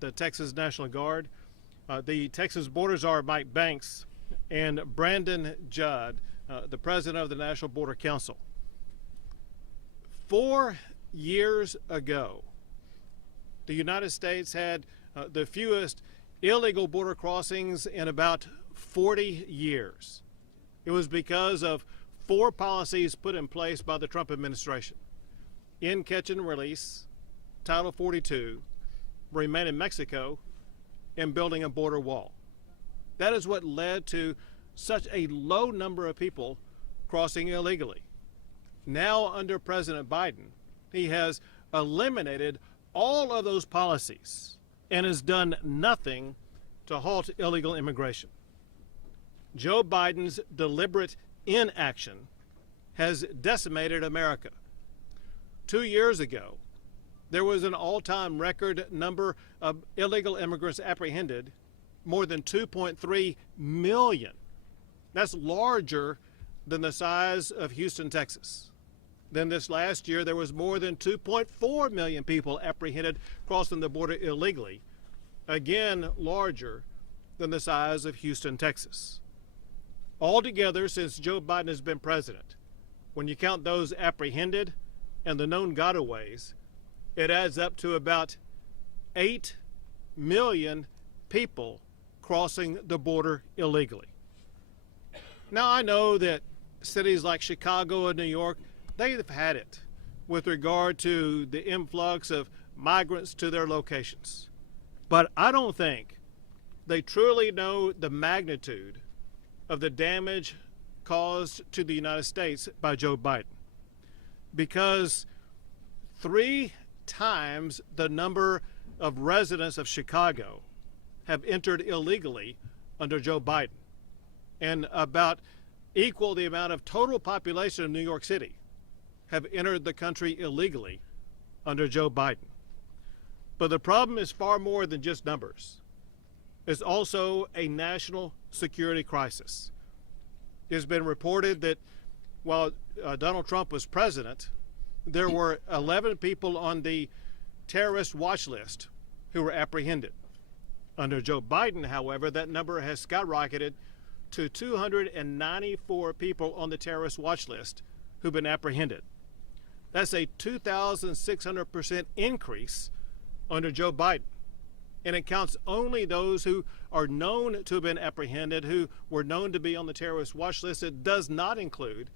the Texas National Guard, the Texas Border Czar Mike Banks, and Brandon Judd, the president of the National Border Council. 4 years ago, the United States had the fewest illegal border crossings in about 40 years. It was because of 4 policies put in place by the Trump administration: in catch and release, Title 42, remain in Mexico, and building a border wall. That is what led to such a low number of people crossing illegally. Now, under President Biden, he has eliminated all of those policies and has done nothing to halt illegal immigration. Joe Biden's deliberate inaction has decimated America. 2 years ago, there was an all-time record number of illegal immigrants apprehended, more than 2.3 million. That's larger than the size of Houston, Texas. Then this last year, there was more than 2.4 million people apprehended crossing the border illegally, again larger than the size of Houston, Texas. Altogether, since Joe Biden has been president, when you count those apprehended and the known gotaways, it adds up to about 8 million people crossing the border illegally. Now, I know that cities like Chicago and New York, they've had it with regard to the influx of migrants to their locations. But I don't think they truly know the magnitude of the damage caused to the United States by Joe Biden. Because 3 times the number of residents of Chicago have entered illegally under Joe Biden, and about equal the amount of total population of New York City have entered the country illegally under Joe Biden. But the problem is far more than just numbers. It's also a national security crisis. It's been reported that while Donald Trump was president, there were 11 people on the terrorist watch list who were apprehended. Under Joe Biden, however, that number has skyrocketed to 294 people on the terrorist watch list who've been apprehended. That's a 2,600% increase under Joe Biden. And it counts only those who are known to have been apprehended, who were known to be on the terrorist watch list. It does not include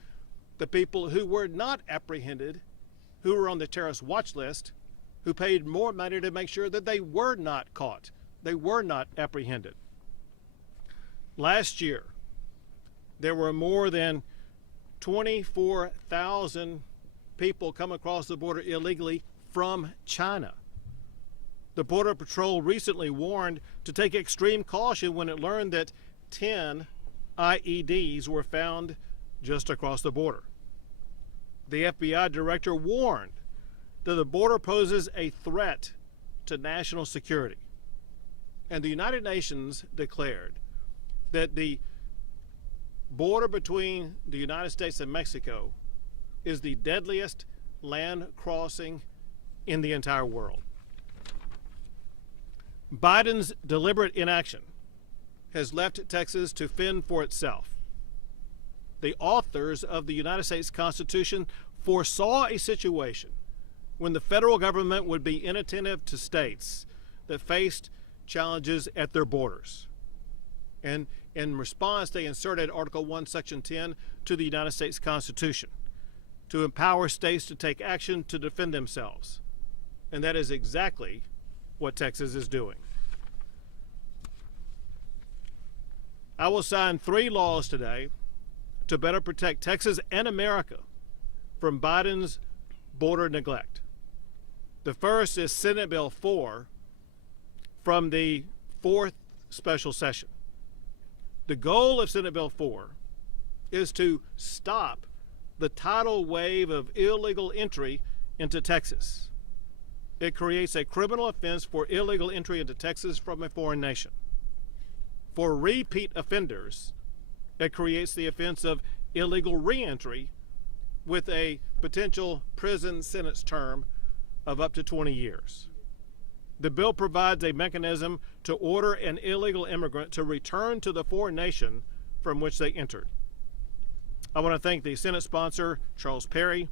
the people who were not apprehended, who were on the terrorist watch list, who paid more money to make sure that they were not caught, they were not apprehended. Last year, there were more than 24,000 people come across the border illegally from China. The Border Patrol recently warned to take extreme caution when it learned that 10 IEDs were found just across the border. The FBI director warned that the border poses a threat to national security. And the United Nations declared that the border between the United States and Mexico is the deadliest land crossing in the entire world. Biden's deliberate inaction has left Texas to fend for itself. The authors of the United States Constitution foresaw a situation when the federal government would be inattentive to states that faced challenges at their borders. And in response, they inserted Article 1, Section 10 to the United States Constitution to empower states to take action to defend themselves. And that is exactly what Texas is doing. I will sign 3 laws today to better protect Texas and America from Biden's border neglect. The first is Senate Bill 4 from the 4th special session. The goal of Senate Bill 4 is to stop the tidal wave of illegal entry into Texas. It creates a criminal offense for illegal entry into Texas from a foreign nation. For repeat offenders, it creates the offense of illegal reentry with a potential prison sentence term of up to 20 years. The bill provides a mechanism to order an illegal immigrant to return to the foreign nation from which they entered. I want to thank the Senate sponsor, Charles Perry,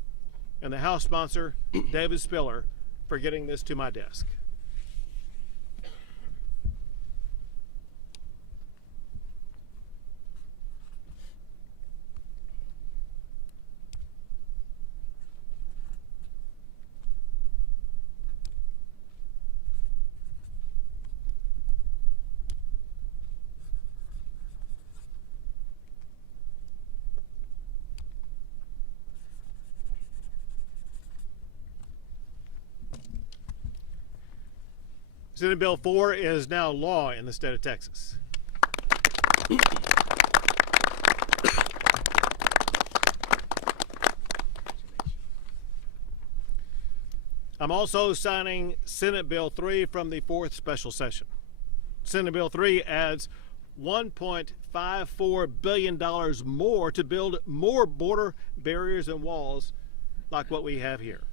and the House sponsor, David Spiller, for getting this to my desk. Senate Bill 4 is now law in the state of Texas. I'm also signing Senate Bill 3 from the 4th special session. Senate Bill 3 adds $1.54 billion more to build more border barriers and walls like what we have here.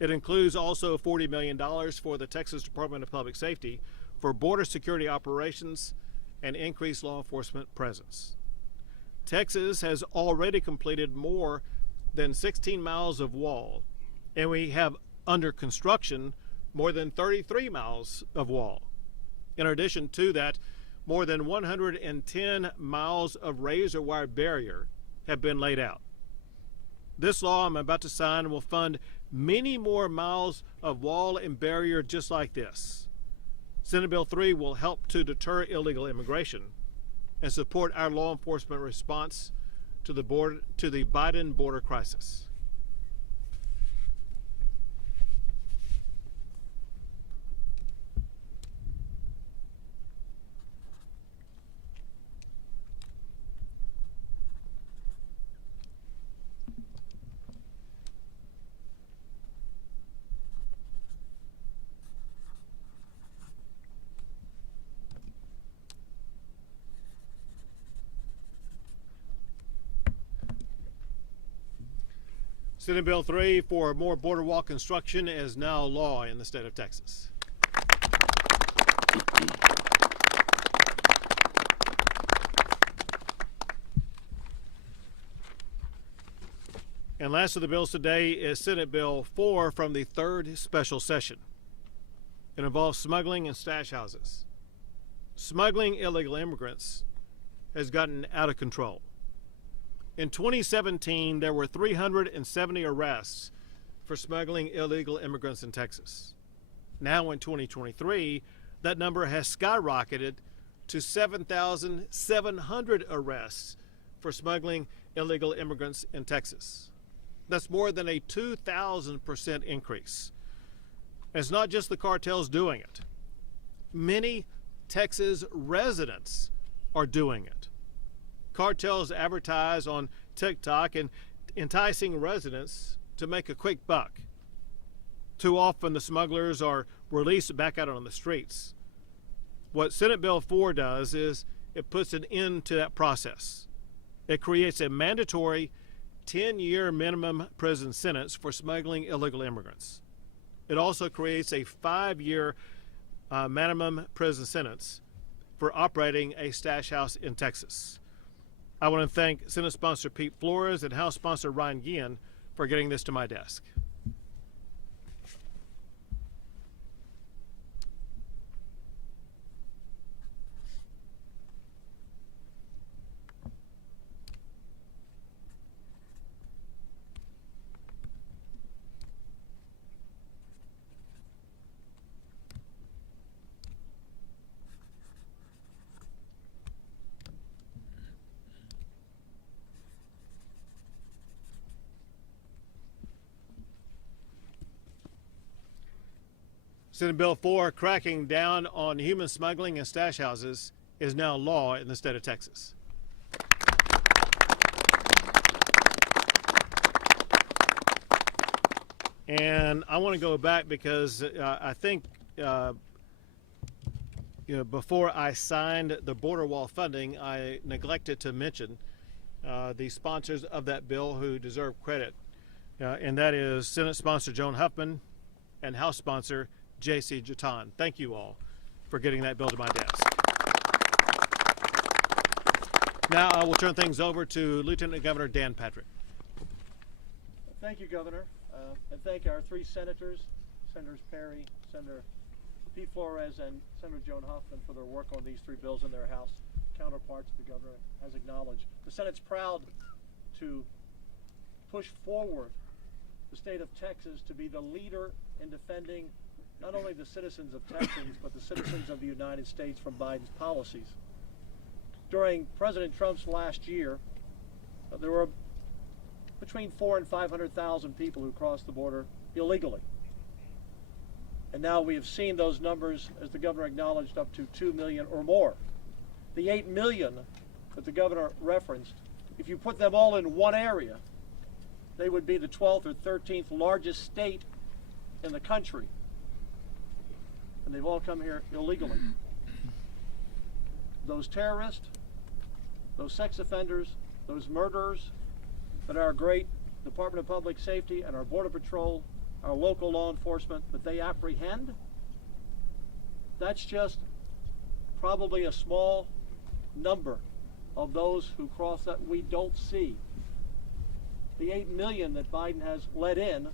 It includes also $40 million for the Texas Department of Public Safety for border security operations and increased law enforcement presence. Texas has already completed more than 16 miles of wall, and we have under construction more than 33 miles of wall. In addition to that, more than 110 miles of razor wire barrier have been laid out. This law I'm about to sign will fund many more miles of wall and barrier just like this. Senate Bill 3 will help to deter illegal immigration and support our law enforcement response to the Biden border crisis. Senate Bill 3 for more border wall construction is now law in the state of Texas. And last of the bills today is Senate Bill 4 from the 3rd special session. It involves smuggling and stash houses. Smuggling illegal immigrants has gotten out of control. In 2017, there were 370 arrests for smuggling illegal immigrants in Texas. Now in 2023, that number has skyrocketed to 7,700 arrests for smuggling illegal immigrants in Texas. That's more than a 2,000% increase. It's not just the cartels doing it. Many Texas residents are doing it. Cartels advertise on TikTok and enticing residents to make a quick buck. Too often the smugglers are released back out on the streets. What Senate Bill 4 does is it puts an end to that process. It creates a mandatory 10-year minimum prison sentence for smuggling illegal immigrants. It also creates a 5-year minimum prison sentence for operating a stash house in Texas. I want to thank Senate sponsor Pete Flores and House sponsor Ryan Guillen for getting this to my desk. Senate Bill 4, cracking down on human smuggling and stash houses, is now law in the state of Texas. And I want to go back because I think before I signed the border wall funding, I neglected to mention the sponsors of that bill who deserve credit, and that is Senate sponsor Joan Huffman and House sponsor J.C. Jatan. Thank you all for getting that bill to my desk. Now I will turn things over to Lieutenant Governor Dan Patrick. Thank you, Governor, and thank our three senators, Senators Perry, Senator Pete Flores, and Senator Joan Hoffman for their work on these three bills in their House counterparts. The Governor has acknowledged. The Senate's proud to push forward the state of Texas to be the leader in defending not only the citizens of Texas, but the citizens of the United States from Biden's policies. During President Trump's last year, there were between 400,000 and 500,000 people who crossed the border illegally. And now we have seen those numbers, as the governor acknowledged, up to 2 million or more. The 8 million that the governor referenced, if you put them all in one area, they would be the 12th or 13th largest state in the country. And they've all come here illegally. Those terrorists, those sex offenders, those murderers that our great Department of Public Safety and our Border Patrol, our local law enforcement, that they apprehend, that's just probably a small number of those who cross that we don't see. The 8 million that Biden has let in,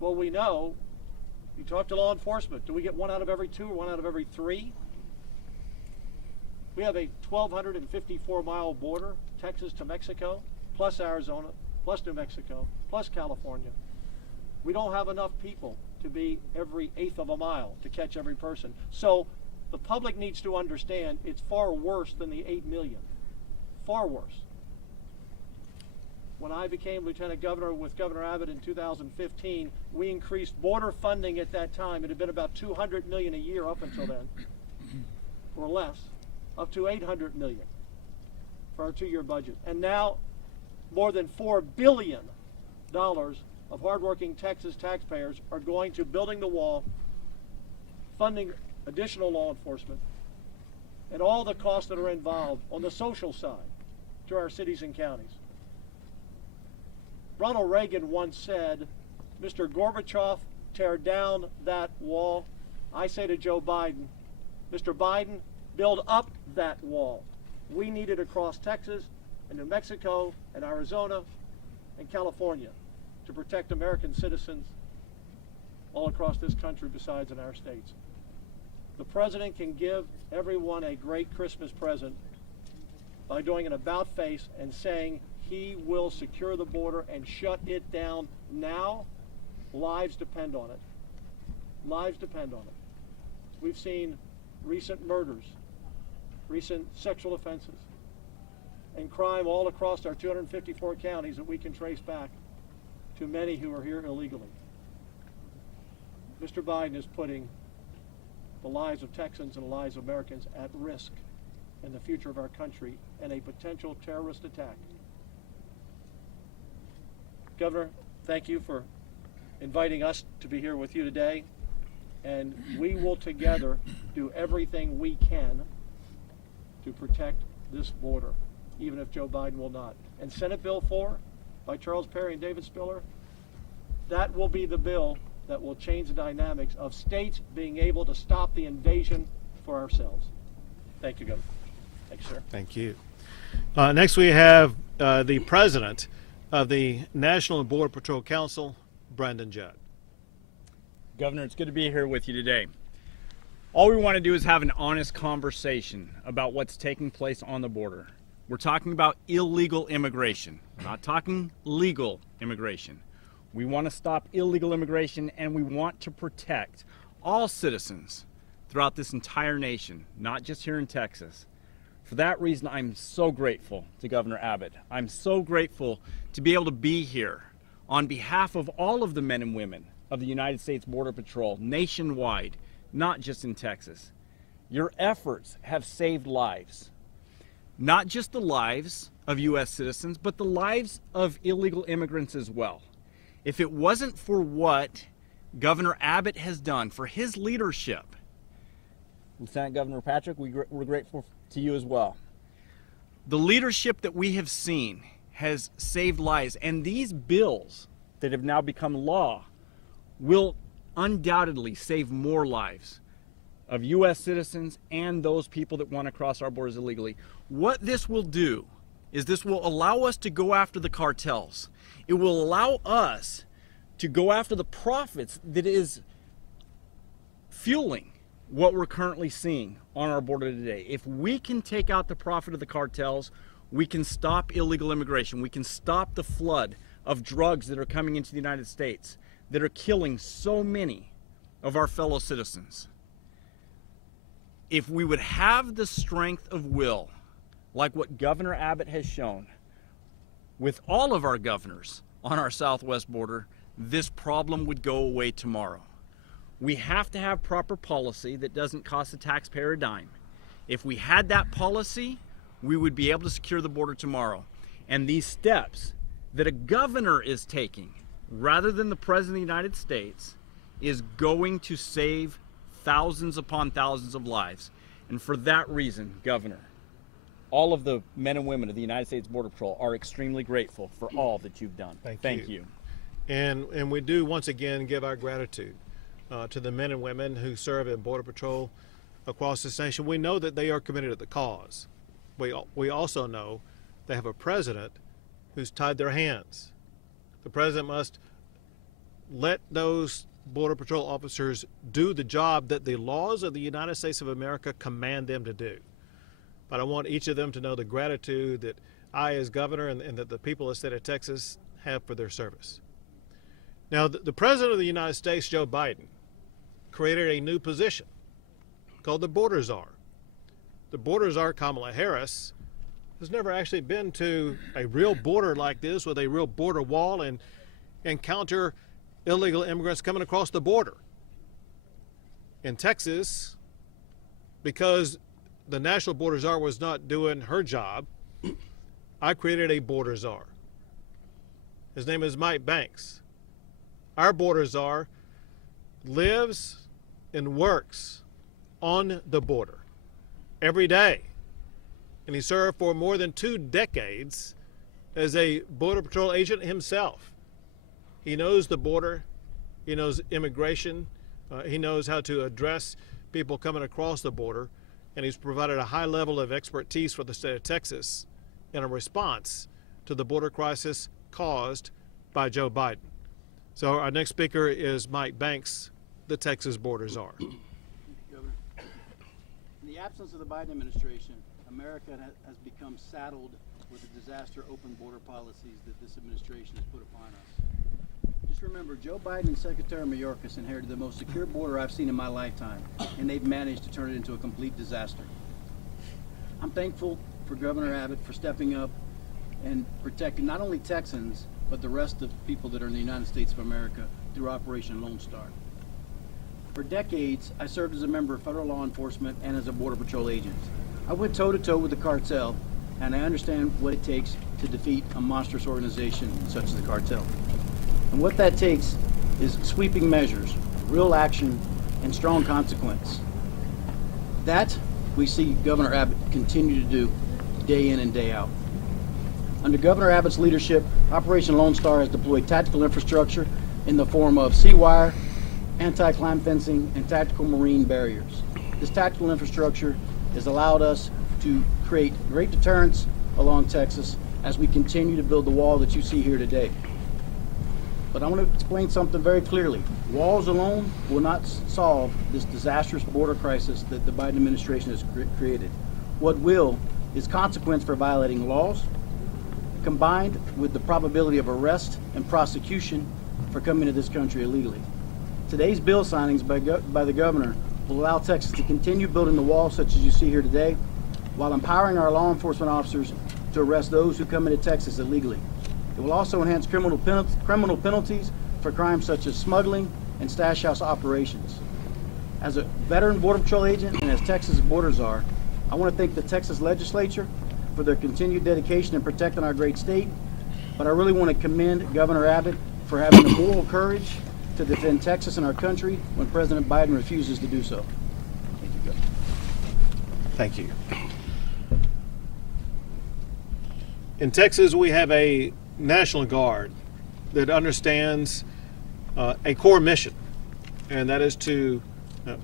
well, we know, you talk to law enforcement, do we get 1 out of every 2 or 1 out of every 3? We have a 1,254-mile border, Texas to Mexico, plus Arizona, plus New Mexico, plus California. We don't have enough people to be every 1/8 of a mile to catch every person. So the public needs to understand it's far worse than the 8 million. Far worse. When I became Lieutenant Governor with Governor Abbott in 2015, we increased border funding at that time. It had been about $200 million a year up until then, or less, up to $800 million for our 2-year budget. And now more than $4 billion of hardworking Texas taxpayers are going to building the wall, funding additional law enforcement, and all the costs that are involved on the social side to our cities and counties. Ronald Reagan once said, "Mr. Gorbachev, tear down that wall." I say to Joe Biden, Mr. Biden, build up that wall. We need it across Texas and New Mexico and Arizona and California to protect American citizens all across this country besides in our states. The president can give everyone a great Christmas present by doing an about face and saying he will secure the border and shut it down now. Lives depend on it. Lives depend on it. We've seen recent murders, recent sexual offenses, and crime all across our 254 counties that we can trace back to many who are here illegally. Mr. Biden is putting the lives of Texans and the lives of Americans at risk in the future of our country and a potential terrorist attack. Governor, thank you for inviting us to be here with you today, and we will together do everything we can to protect this border, even if Joe Biden will not. And Senate Bill 4 by Charles Perry and David Spiller, that will be the bill that will change the dynamics of states being able to stop the invasion for ourselves. Thank you, Governor. Thank you, sir. Thank you. Next we have the President of the National Border Patrol Council, Brandon Judd. Governor, it's good to be here with you today. All we want to do is have an honest conversation about what's taking place on the border. We're talking about illegal immigration. We're not talking legal immigration. We want to stop illegal immigration, and we want to protect all citizens throughout this entire nation, not just here in Texas. For that reason, I'm so grateful to Governor Abbott. I'm so grateful to be able to be here on behalf of all of the men and women of the United States Border Patrol nationwide, not just in Texas. Your efforts have saved lives. Not just the lives of U.S. citizens, but the lives of illegal immigrants as well. If it wasn't for what Governor Abbott has done, for his leadership, Lieutenant Governor Patrick, we're grateful to you as well. The leadership that we have seen has saved lives, and these bills that have now become law will undoubtedly save more lives of U.S. citizens and those people that want to cross our borders illegally. What this will do is this will allow us to go after the cartels. It will allow us to go after the profits that is fueling what we're currently seeing on our border today. If we can take out the profit of the cartels, we can stop illegal immigration. We can stop the flood of drugs that are coming into the United States that are killing so many of our fellow citizens. If we would have the strength of will, like what Governor Abbott has shown with all of our governors on our southwest border, this problem would go away tomorrow. We have to have proper policy that doesn't cost the taxpayer a dime. If we had that policy, we would be able to secure the border tomorrow. And these steps that a governor is taking, rather than the President of the United States, is going to save thousands upon thousands of lives. And for that reason, Governor, all of the men and women of the United States Border Patrol are extremely grateful for all that you've done. Thank you. And we do once again give our gratitude to the men and women who serve in Border Patrol across this nation. We know that they are committed to the cause. We also know they have a president who's tied their hands. The president must let those Border Patrol officers do the job that the laws of the United States of America command them to do. But I want each of them to know the gratitude that I as governor and that the people of the state of Texas have for their service. Now, the President of the United States, Joe Biden, created a new position called the Border Czar. The Border Czar, Kamala Harris, has never actually been to a real border like this with a real border wall and encounter illegal immigrants coming across the border. In Texas, because the National Border Czar was not doing her job, I created a Border Czar. His name is Mike Banks. Our Border Czar lives and works on the border every day. And he served for more than 2 decades as a Border Patrol agent himself. He knows the border, he knows immigration, he knows how to address people coming across the border, and he's provided a high level of expertise for the state of Texas in a response to the border crisis caused by Joe Biden. So our next speaker is Mike Banks, the Texas Border Czar. Governor. In the absence of the Biden administration, America has become saddled with the disaster open border policies that this administration has put upon us. Just remember, Joe Biden and Secretary Mayorkas inherited the most secure border I've seen in my lifetime, and they've managed to turn it into a complete disaster. I'm thankful for Governor Abbott for stepping up and protecting not only Texans, but the rest of people that are in the United States of America through Operation Lone Star. For decades, I served as a member of federal law enforcement and as a Border Patrol agent. I went toe-to-toe with the cartel, and I understand what it takes to defeat a monstrous organization such as the cartel. And what that takes is sweeping measures, real action, and strong consequence. That we see Governor Abbott continue to do day in and day out. Under Governor Abbott's leadership, Operation Lone Star has deployed tactical infrastructure in the form of sea wire, anti-climb fencing, and tactical marine barriers. This tactical infrastructure has allowed us to create great deterrence along Texas as we continue to build the wall that you see here today. But I want to explain something very clearly. Walls alone will not solve this disastrous border crisis that the Biden administration has created. What will is consequence for violating laws, combined with the probability of arrest and prosecution for coming to this country illegally. Today's bill signings by the governor will allow Texas to continue building the wall such as you see here today, while empowering our law enforcement officers to arrest those who come into Texas illegally. It will also enhance criminal penalties for crimes such as smuggling and stash house operations. As a veteran Border Patrol agent and as Texas Border Czar, I want to thank the Texas legislature for their continued dedication in protecting our great state, but I really want to commend Governor Abbott for having the moral courage to defend Texas and our country when President Biden refuses to do so. Thank you, Governor. Thank you. In Texas, we have a National Guard that understands a core mission and that is to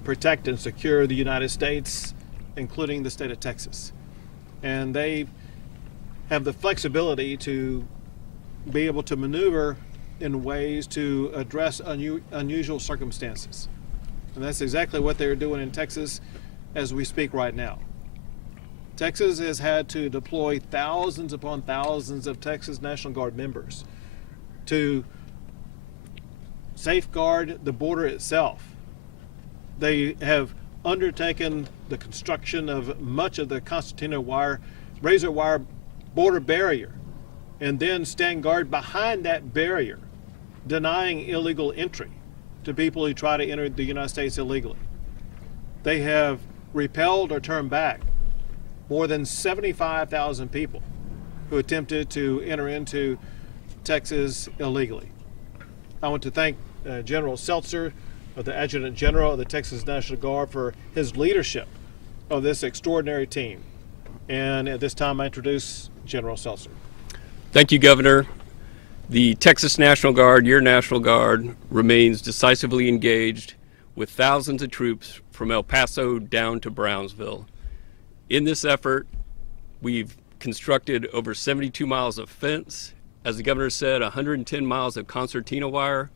protect and secure the United States, including the state of Texas. And they have the flexibility to be able to maneuver in ways to address unusual circumstances. And that's exactly what they're doing in Texas as we speak right now. Texas has had to deploy thousands upon thousands of Texas National Guard members to safeguard the border itself. They have undertaken the construction of much of the concertina wire, razor wire border barrier, and then stand guard behind that barrier, denying illegal entry to people who try to enter the United States illegally. They have repelled or turned back more than 75,000 people who attempted to enter into Texas illegally. I want to thank General Seltzer, the Adjutant General of the Texas National Guard, for his leadership of this extraordinary team. And at this time, I introduce General Seltzer. Thank you, Governor. The Texas National Guard, your National Guard, remains decisively engaged with thousands of troops from El Paso down to Brownsville. In this effort, we've constructed over 72 miles of fence, as the Governor said, 110 miles of concertina wire,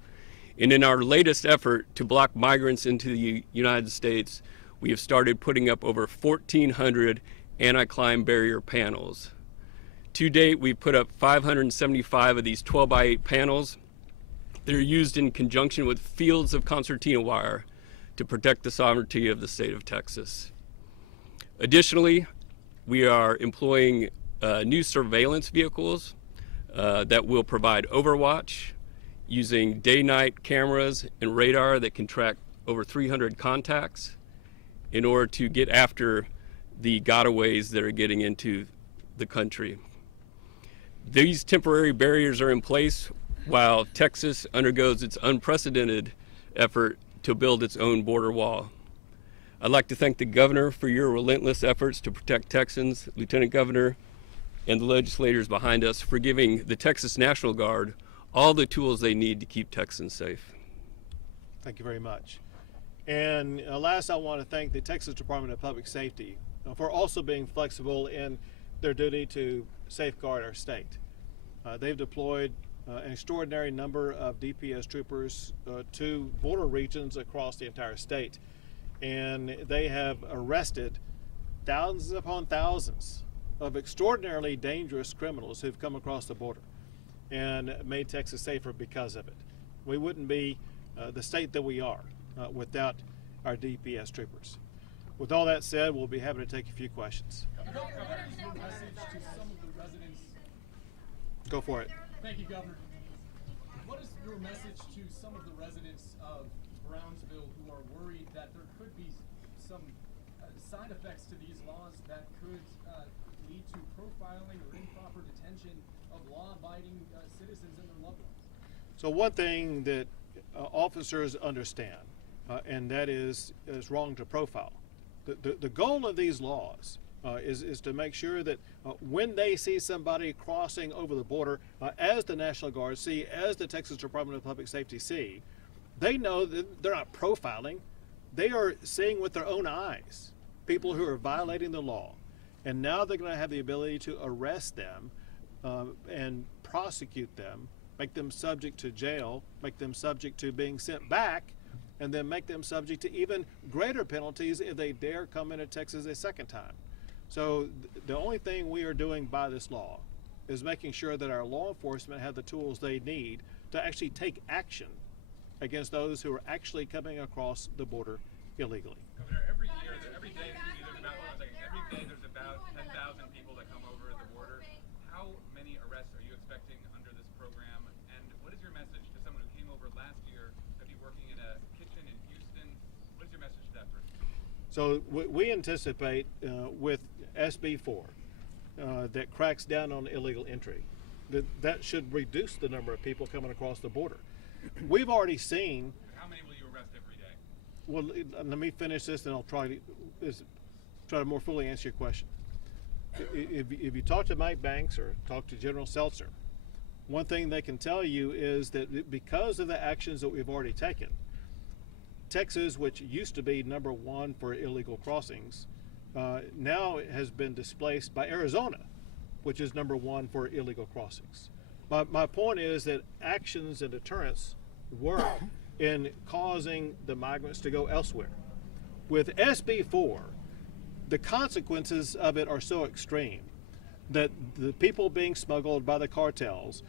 and in our latest effort to block migrants into the United States, we have started putting up over 1,400 anti-climb barrier panels. To date, we've put up 575 of these 12x8 panels. They're used in conjunction with fields of concertina wire to protect the sovereignty of the state of Texas. Additionally, we are employing new surveillance vehicles that will provide overwatch using day-night cameras and radar that can track over 300 contacts in order to get after the gotaways that are getting into the country. These temporary barriers are in place while Texas undergoes its unprecedented effort to build its own border wall. I'd like to thank the Governor for your relentless efforts to protect Texans, Lieutenant Governor, and the legislators behind us for giving the Texas National Guard all the tools they need to keep Texans safe. Thank you very much. And last, I want to thank the Texas Department of Public Safety for also being flexible in their duty to safeguard our state. They've deployed an extraordinary number of DPS troopers to border regions across the entire state. And they have arrested thousands upon thousands of extraordinarily dangerous criminals who've come across the border and made Texas safer because of it. We wouldn't be the state that we are without our DPS troopers. With all that said, we'll be happy to take a few questions. Go for it. Thank you, Governor. What is your message to some of the residents of Brownsville who are worried that there could be some side effects to these laws that could lead to profiling or improper detention of law-abiding citizens and their loved ones? So one thing that officers understand, and that is wrong to profile. The goal of these laws is to make sure that when they see somebody crossing over the border, as the National Guard see, as the Texas Department of Public Safety see, they know that they're not profiling. They are seeing with their own eyes people who are violating the law. And now they're going to have the ability to arrest them and prosecute them, make them subject to jail, make them subject to being sent back, and then make them subject to even greater penalties if they dare come into Texas a second time. So the only thing we are doing by this law is making sure that our law enforcement have the tools they need to actually take action against those who are actually coming across the border illegally. Governor, every day there's about 10,000 people that come over the border. How many arrests are you expecting under this program? And what is your message to someone who came over last year to be working in a kitchen in Houston? What is your message to that person? So we anticipate with SB 4 that cracks down on illegal entry, that should reduce the number of people coming across the border. We've already seen. How many will you arrest every day? Well, let me finish this, and I'll try to more fully answer your question. If you talk to Mike Banks or talk to General Seltzer, one thing they can tell you is that because of the actions that we've already taken, Texas, which used to be #1 for illegal crossings, now has been displaced by Arizona, which is #1 for illegal crossings. My point is that actions and deterrence work in causing the migrants to go elsewhere. With SB 4, the consequences of it are so extreme that the people being smuggled by the cartels,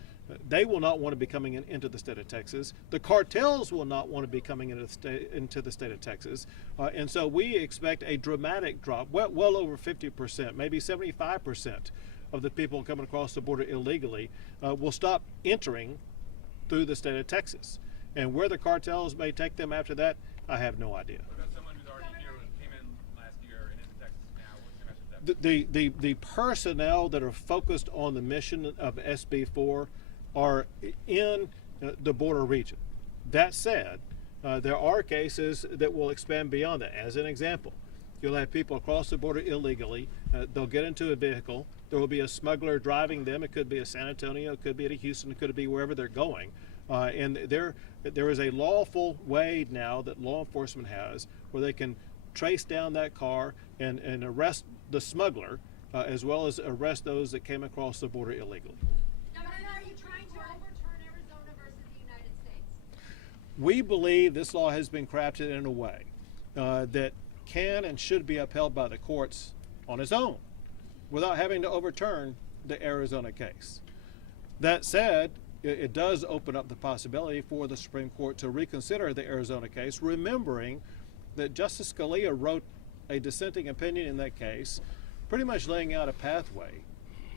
they will not want to be coming into the state of Texas. The cartels will not want to be coming into the state of Texas. And so we expect a dramatic drop, well over 50%, maybe 75% of the people coming across the border illegally will stop entering through the state of Texas. And where the cartels may take them after that, I have no idea. What about someone who's already here who came in last year and is in Texas now? What's your message to them? The personnel that are focused on the mission of SB 4 are in the border region. That said, there are cases that will expand beyond that. As an example, you'll have people across the border illegally. They'll get into a vehicle. There will be a smuggler driving them. It could be a San Antonio, it could be at a Houston, it could be wherever they're going. And there is a lawful way now that law enforcement has where they can trace down that car and arrest the smuggler, as well as arrest those that came across the border illegally. Are you trying to overturn Arizona versus the United States? We believe this law has been crafted in a way that can and should be upheld by the courts on its own without having to overturn the Arizona case. That said, it does open up the possibility for the Supreme Court to reconsider the Arizona case, remembering that Justice Scalia wrote a dissenting opinion in that case, pretty much laying out a pathway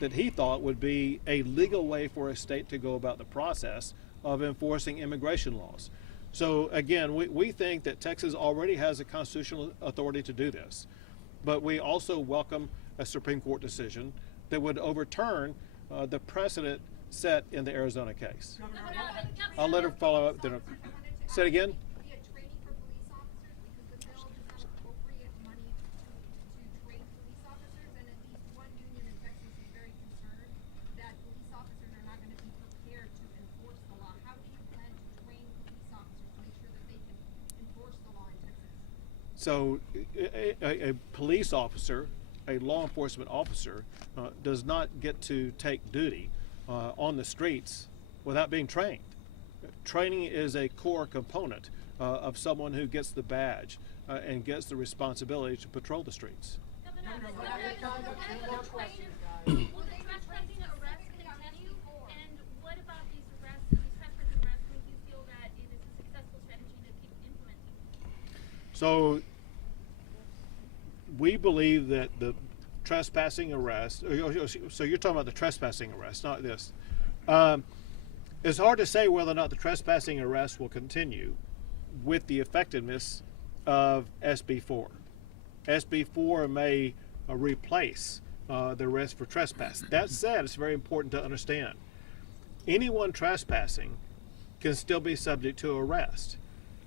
that he thought would be a legal way for a state to go about the process of enforcing immigration laws. So again, we think that Texas already has a constitutional authority to do this, but we also welcome a Supreme Court decision that would overturn the precedent set in the Arizona case. I'll let her follow up. Say it again. Be a training for police officers because the bill does not appropriate money to train police officers, and at least one union in Texas is very concerned that police officers are not going to be prepared to enforce the law. How do you plan to train police officers to make sure that they can enforce the law in Texas? So a police officer, a law enforcement officer, does not get to take duty on the streets without being trained. Training is a core component of someone who gets the badge and gets the responsibility to patrol the streets. Will the trespassing arrests continue? And what about these arrests, these trespassing arrests, make you feel that it is a successful strategy to keep implementing? So we believe that the trespassing arrest, so you're talking about the trespassing arrest, not this. It's hard to say whether or not the trespassing arrest will continue with the effectiveness of SB 4. SB 4 may replace the arrest for trespass. That said, it's very important to understand anyone trespassing can still be subject to arrest.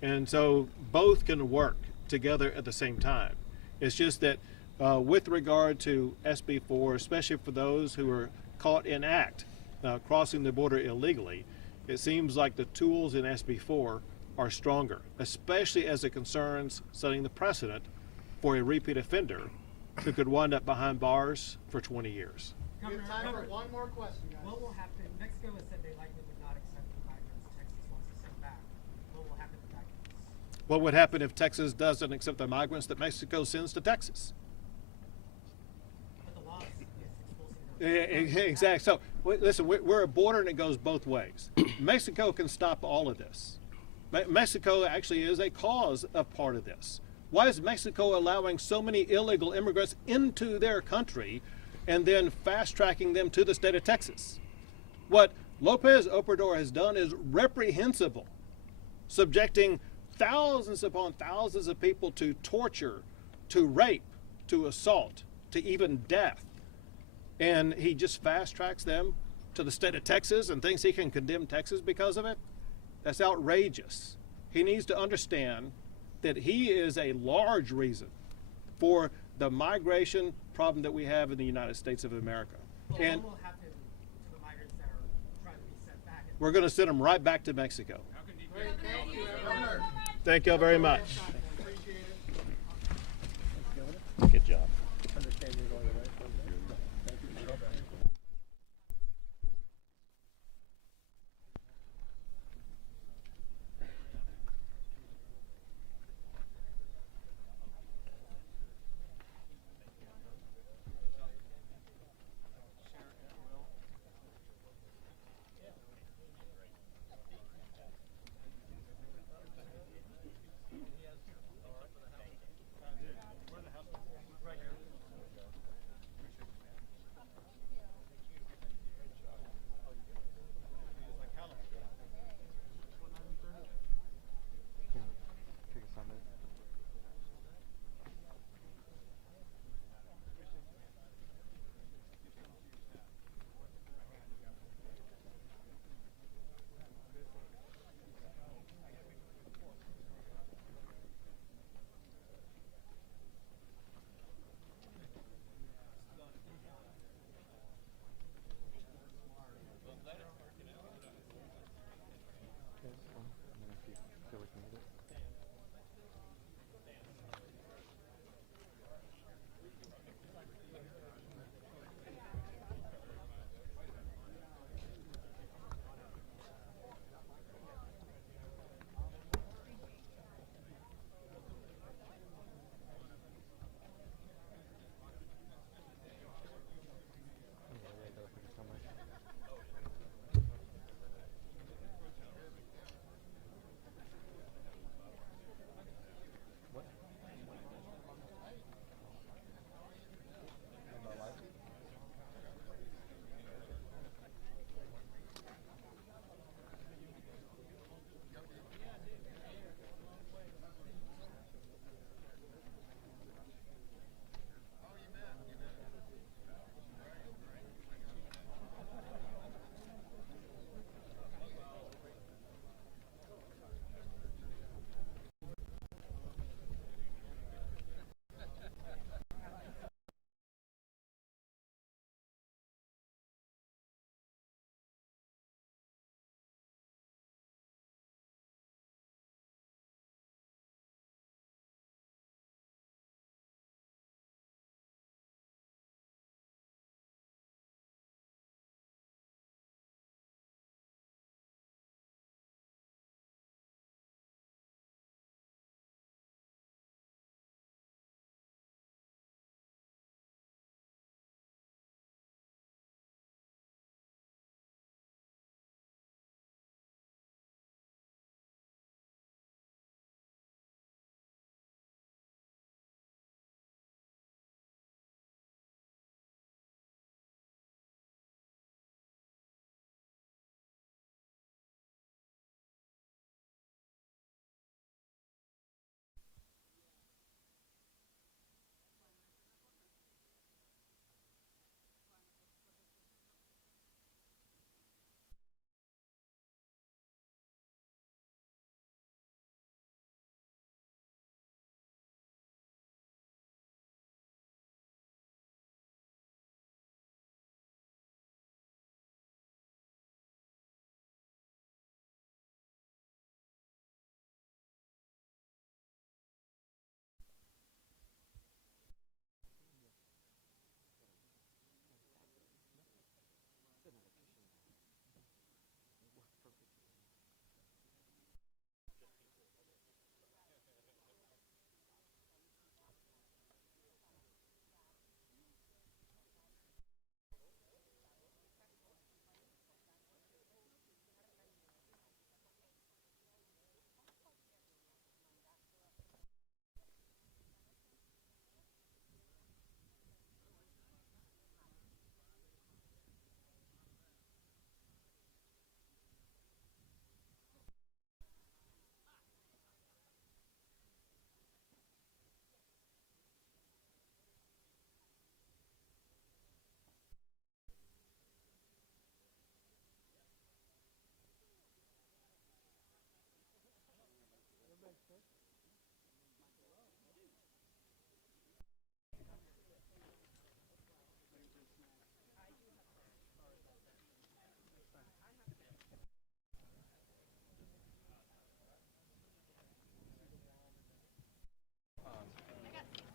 And so both can work together at the same time. It's just that with regard to SB 4, especially for those who are caught in act, crossing the border illegally, it seems like the tools in SB 4 are stronger, especially as it concerns setting the precedent for a repeat offender who could wind up behind bars for 20 years. We have time for one more question, guys. What will happen? Mexico has said they likely would not accept the migrants Texas wants to send back. What will happen to that case? What would happen if Texas doesn't accept the migrants that Mexico sends to Texas? But the law is expulsing them. Exactly. So listen, we're a border and it goes both ways. Mexico can stop all of this. Mexico actually is a cause of part of this. Why is Mexico allowing so many illegal immigrants into their country and then fast-tracking them to the state of Texas? What Lopez Obrador has done is reprehensible, subjecting thousands upon thousands of people to torture, to rape, to assault, to even death. And he just fast-tracks them to the state of Texas and thinks he can condemn Texas because of it? That's outrageous. He needs to understand that he is a large reason for the migration problem that we have in the United States of America. Well, And what will happen to the migrants that are trying to be sent back? we're going to send them right back to Mexico. How can DPS Thank y'all very much. Good job. Understand you're going the right way. Thank you.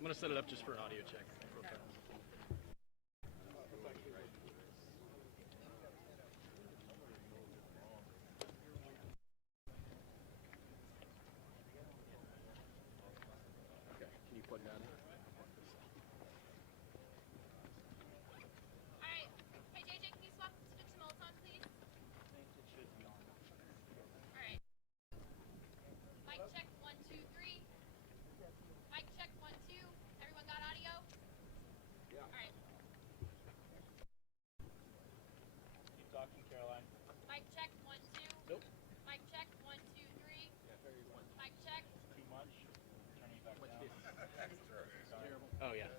going to set it up just for an audio check. Real fast. Okay, can you plug that in? Alright. Hey JJ, can you switch some modes on, please? Alright. Mic check, 1, 2, 3. Mic check, 1, 2. Everyone got audio? Yeah. Alright. Keep talking, Caroline. Mic check, 1, 2. Nope. Mic check, 1, 2, 3. Mic check. Too much? Turning it back down. Oh, yeah.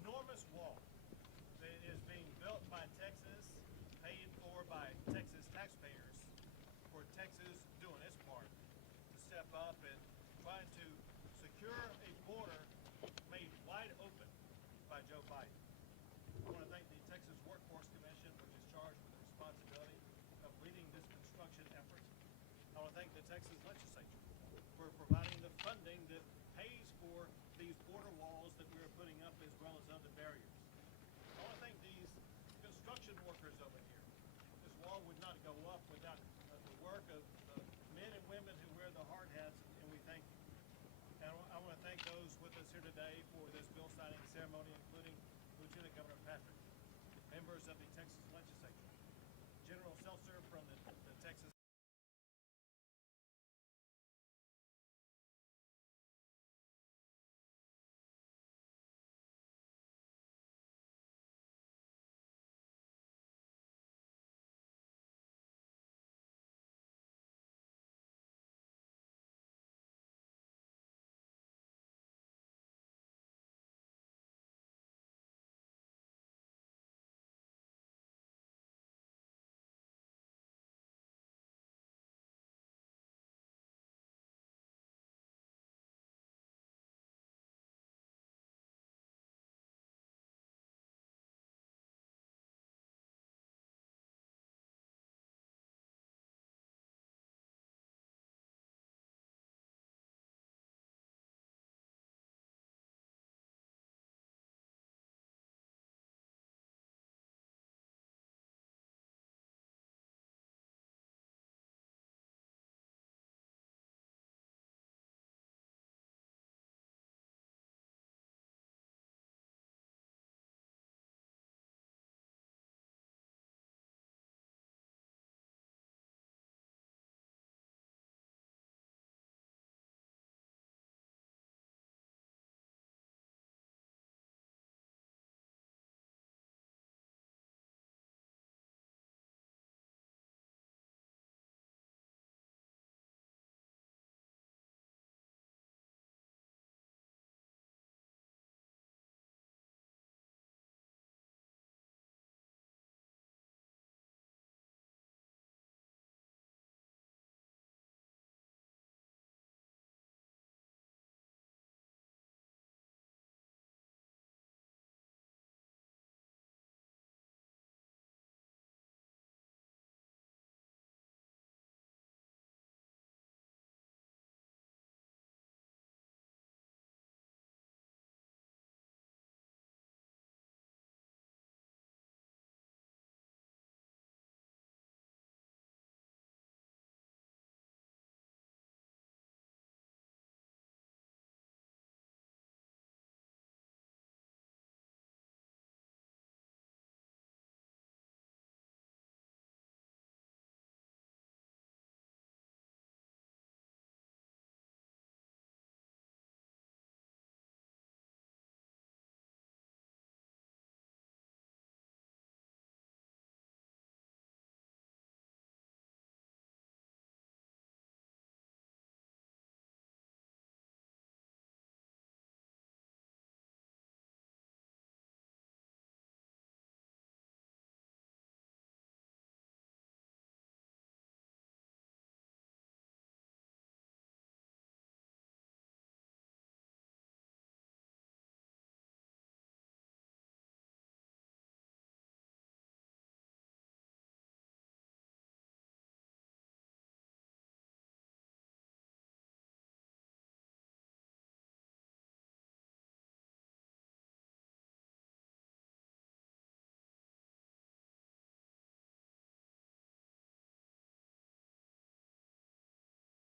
enormous wall that is being built by Texas, paid for by Texas taxpayers, for Texas doing its part to step up and trying to secure a border made wide open by Joe Biden. I want to thank the Texas Workforce Commission, which is charged with the responsibility of leading this construction effort. I want to thank the Texas legislature for providing the funding that pays for these border walls that we are putting up, as well as other barriers. I want to thank these construction workers over here. This wall would not go up without the work of the men and women who wear the hard hats, and we thank you. And I want to thank those with us here today for this bill signing ceremony, including Lieutenant Governor Patrick, members of the Texas legislature, General Seltzer,